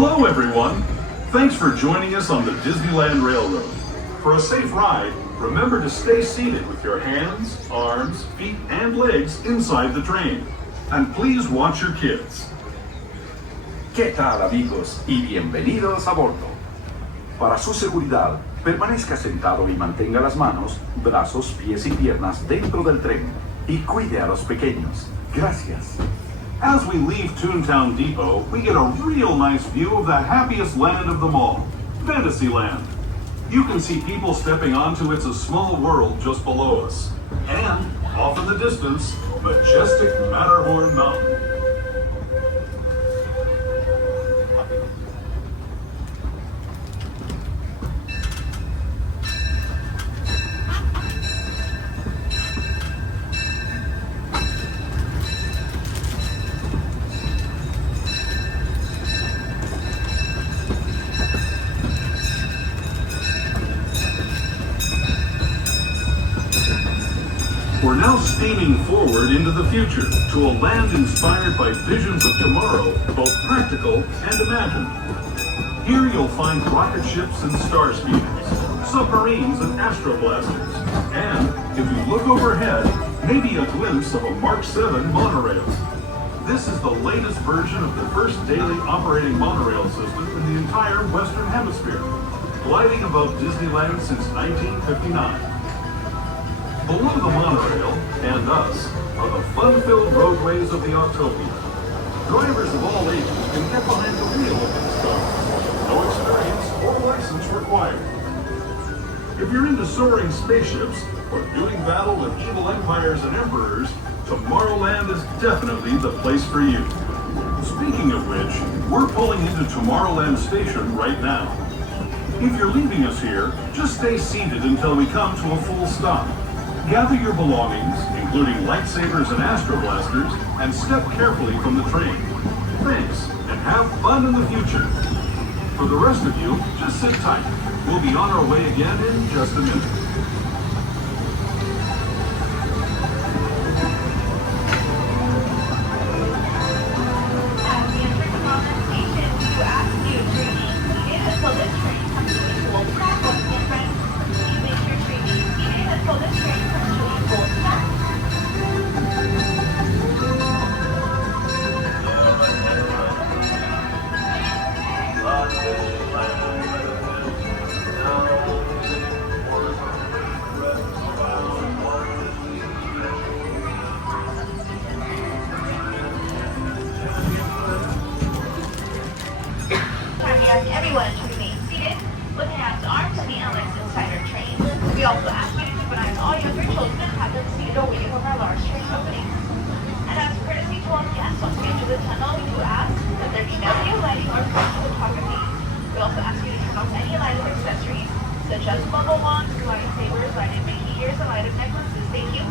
Hello, everyone. Thanks for joining us on the Disneyland Railroad. For a safe ride, remember to stay seated with your hands, arms, feet, and legs inside the train. And please watch your kids. ¿Qué tal, amigos? Y bienvenidos a bordo. Para su seguridad, permanezca sentado y mantenga las manos, brazos, pies y piernas dentro del tren. Y cuide a los pequeños. Gracias. As we leave Toontown Depot, we get a real nice view of the happiest land of them all, Fantasyland. You can see people stepping onto It's a Small World just below us. And, off in the distance, majestic Matterhorn Mountain. We're now steaming forward into the future to a land inspired by visions of tomorrow, both practical and imagined. Here you'll find rocket ships and star speeders, submarines and astroblasters, and, if you look overhead, maybe a glimpse of a Mark 7 monorail. This is the latest version of the first daily operating monorail system in the entire Western Hemisphere, gliding above Disneyland since 1959. Below the monorail, and us, are the fun-filled roadways of the Autopia. Drivers of all ages can get behind the wheel of these cars. No experience or license required. If you're into soaring spaceships or doing battle with evil empires and emperors, Tomorrowland is definitely the place for you. Speaking of which, we're pulling into Tomorrowland Station right now. If you're leaving us here, just stay seated until we come to a full stop. Gather your belongings, including lightsabers and astroblasters, and step carefully from the train. Thanks, and have fun in the future. For the rest of you, just sit tight. We'll be on our way again in just a minute. Everyone should remain seated, with hands, arms, feet, and legs inside our train. We also ask you to keep an eye on all younger children and have them seated away from our large train openings. And as a courtesy to all guests on the edge of the tunnel, we do ask that there be no new lighting or flash photography. We also ask you to turn off any lighted accessories, such as bubble wands, lightsabers, lighted Mickey ears, and lighted necklaces. Thank you.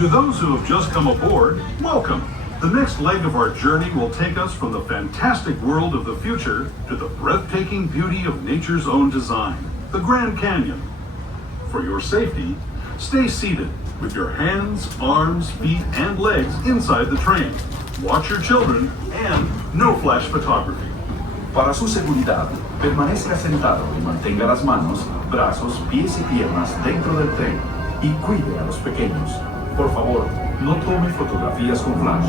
To those who have just come aboard, welcome. The next leg of our journey will take us from the fantastic world of the future to the breathtaking beauty of nature's own design, the Grand Canyon. For your safety, stay seated with your hands, arms, feet, and legs inside the train. Watch your children and no flash photography. Para su seguridad, permanezca sentado y mantenga las manos, brazos, pies y piernas dentro del tren. Y cuide a los pequeños. Por favor, no tome fotografías con flash.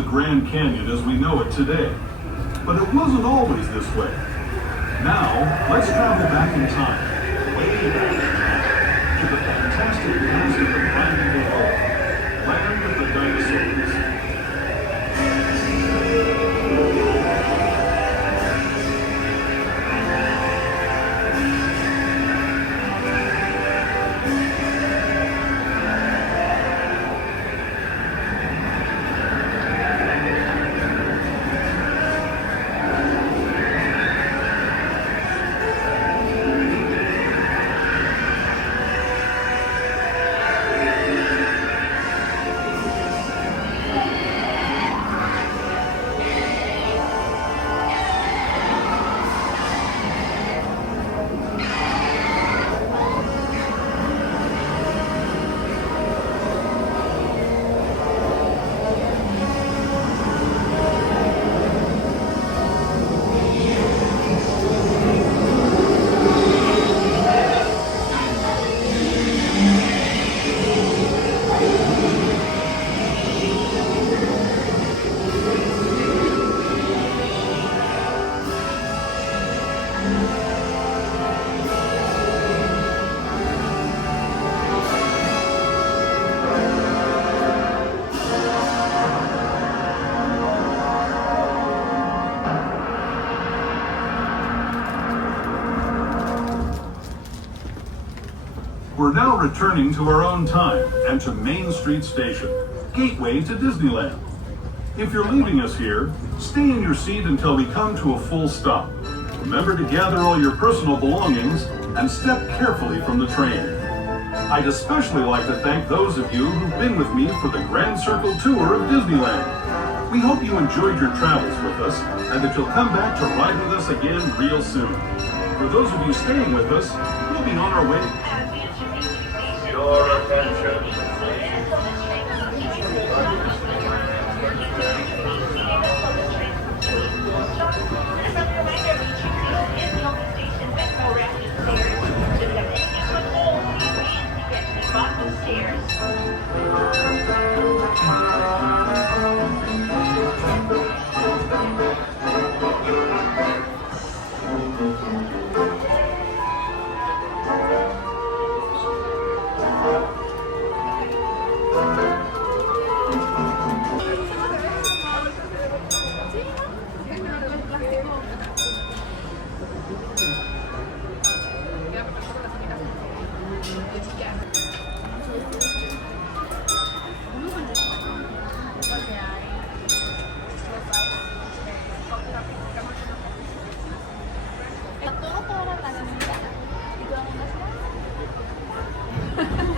the Grand Canyon as we know it today. But it wasn't always this way. Now, let's travel back in time, way back in time, to the fantastic past of the primeval world, land of the dinosaurs. We're now returning to our own time and to Main Street Station, gateway to Disneyland. If you're leaving us here, stay in your seat until we come to a full stop. Remember to gather all your personal belongings and step carefully from the train. I'd especially like to thank those of you who've been with me for the Grand Circle Tour of Disneyland. We hope you enjoyed your travels with us and that you'll come back to ride with us again real soon. For those of you staying with us, we'll be on our way. Your attention.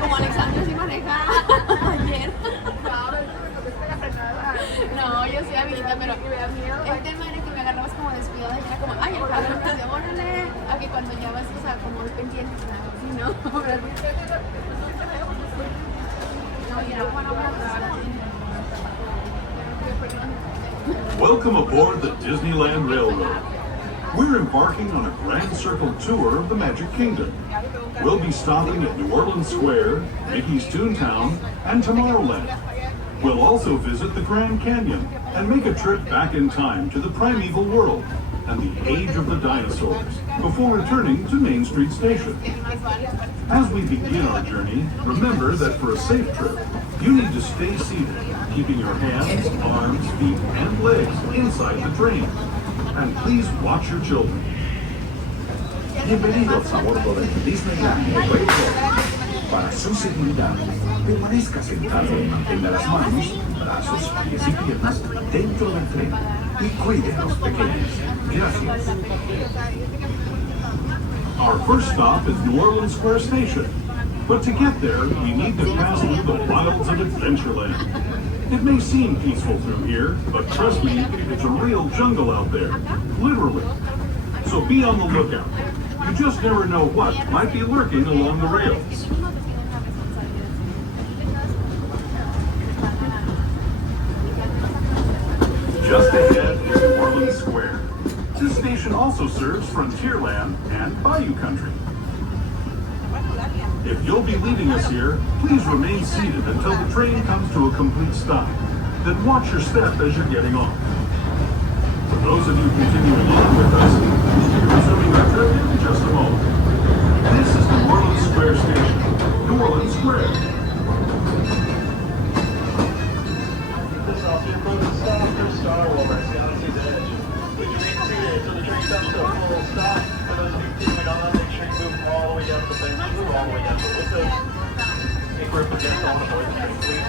Como Alexandra sí maneja ayer. No, yo soy amiguita, pero el tema era que me agarrabas como descuidada y era como, ay, el carro, entonces, órale, a que cuando ya vas, o sea, como pendiente, así, ¿no? No, y era bueno, Welcome aboard the Disneyland Railroad. We're embarking on a Grand Circle tour of the Magic Kingdom. We'll be stopping at New Orleans Square, Mickey's Toontown, and Tomorrowland. We'll also visit the Grand Canyon and make a trip back in time to the primeval world and the age of the dinosaurs before returning to Main Street Station. As we begin our journey, remember that for a safe trip, you need to stay seated, keeping your hands, arms, feet, and legs inside the train. And please watch your children. Bienvenidos a bordo del Disneyland de Bayou. Para su seguridad, permanezca sentado y mantenga las manos, brazos, pies y piernas dentro del tren y cuide a los pequeños. Gracias. Our first stop is New Orleans Square Station. But to get there, we need to pass through the wilds of Adventureland. It may seem peaceful through here, but trust me, it's a real jungle out there. Literally. So be on the lookout. You just never know what might be lurking along the rails. Just ahead is New Orleans Square. This station also serves Frontierland and Bayou Country. If you'll be leaving us here, please remain seated until the train comes to a complete stop. then watch your step as you're getting off. For those of you continuing on with us, we'll be resuming our trip in just a moment. This is New Orleans Square Station, New Orleans Square. This officer approaches stop for Star Wars, Galaxy's Edge. Would you remain seated until the train comes to a full stop? For those of you continuing on, make sure you move all the way down to the bench, move all the way down to the windows. Take group of guests on aboard the train, please.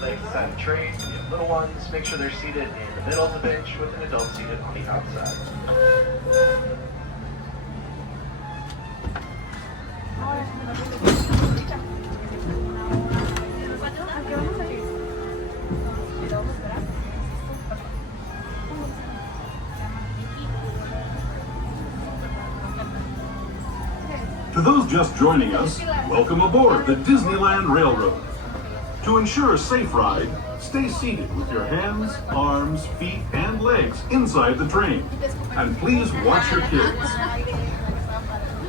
Legs inside the train, you have little ones, make sure they're seated in the middle of the bench with an adult seated on the outside. To those just joining us, welcome aboard the Disneyland Railroad. To ensure a safe ride, stay seated with your hands, arms, feet, and legs inside the train. And please watch your kids.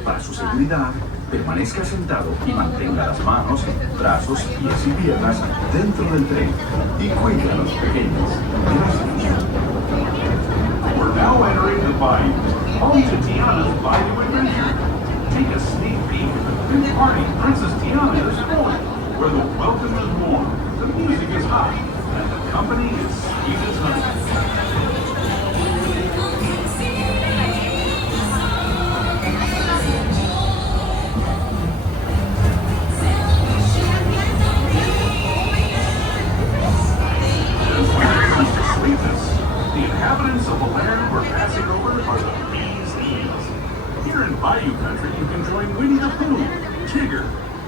Para su seguridad, permanezca sentado y mantenga las manos, brazos, pies y piernas dentro del tren y cuide a los pequeños. Gracias. We're now entering the Bayou, home to Tiana's Bayou Adventure. Take a sneak peek at the big party Princess Tiana is throwing, where the welcome is warm, the music is hot, and the company is sweet as honey. The inhabitants of the land we're passing over are the bees knees. Here in Bayou country, you can join Winnie the Pooh, Tigger,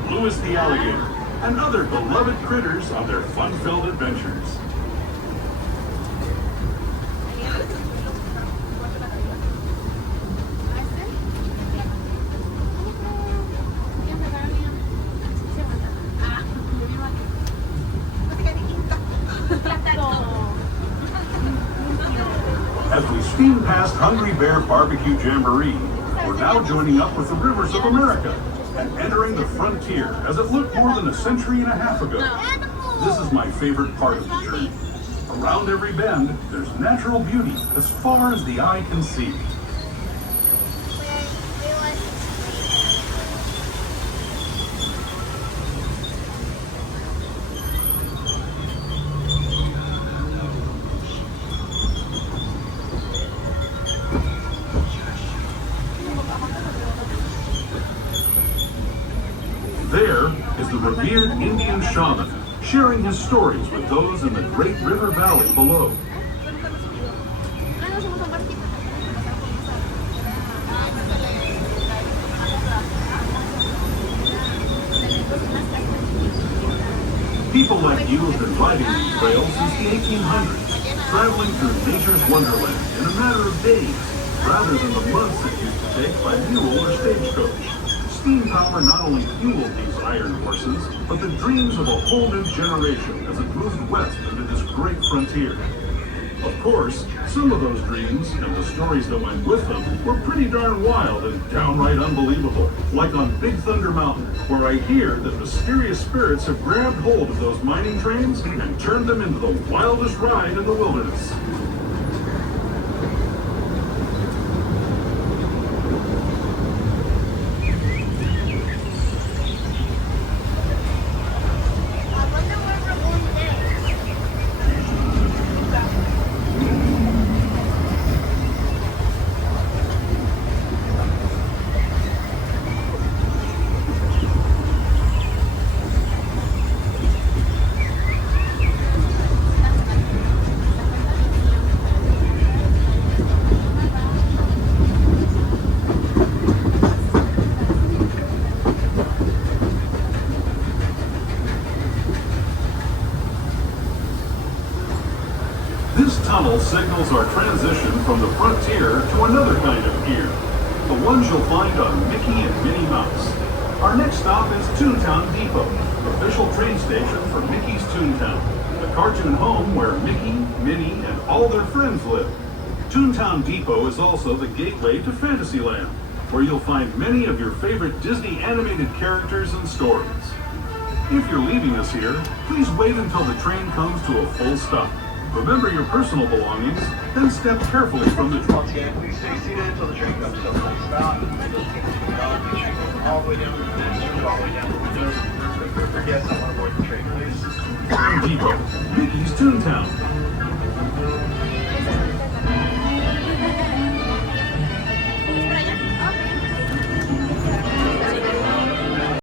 Louis the Alligator, and other beloved critters on their fun-filled adventures. As we steam past Hungry Bear Barbecue Jamboree, we're now joining up with the Rivers of America and entering the frontier as it looked more than a century and a half ago. This is my favorite part of the journey. Around every bend, there's natural beauty as far as the eye can see. There is the revered Indian shaman, sharing his stories with those in the Great River Valley below. People like you have been riding these trails since the 1800s, traveling through nature's wonderland in a matter of days, rather than the months it used to take by mule or stagecoach. Steam power not only fueled these iron horses, but the dreams of a whole new generation as it moved west into this great frontier. Of course, some of those dreams and the stories that went with them were pretty darn wild and downright unbelievable, like on Big Thunder Mountain, where I hear that mysterious spirits have grabbed hold of those mining trains and turned them into the wildest ride in the wilderness. This tunnel signals our transition from the frontier to another kind of gear, the ones you'll find on Mickey and Minnie Mouse. Our next stop is Toontown Depot, official train station for Mickey's Toontown, the cartoon home where Mickey, Minnie, and all their friends live. Toontown Depot is also the gateway to Fantasyland, where you'll find many of your favorite Disney animated characters and stories. If you're leaving us here, please wait until the train comes to a full stop. Remember your personal belongings, then step carefully from the train. Once again, please stay seated until the train comes to a full stop. Make sure you go all the way down to the bench, all the way down to the windows. For guests that want to board the train, please. Depot, Mickey's Toontown.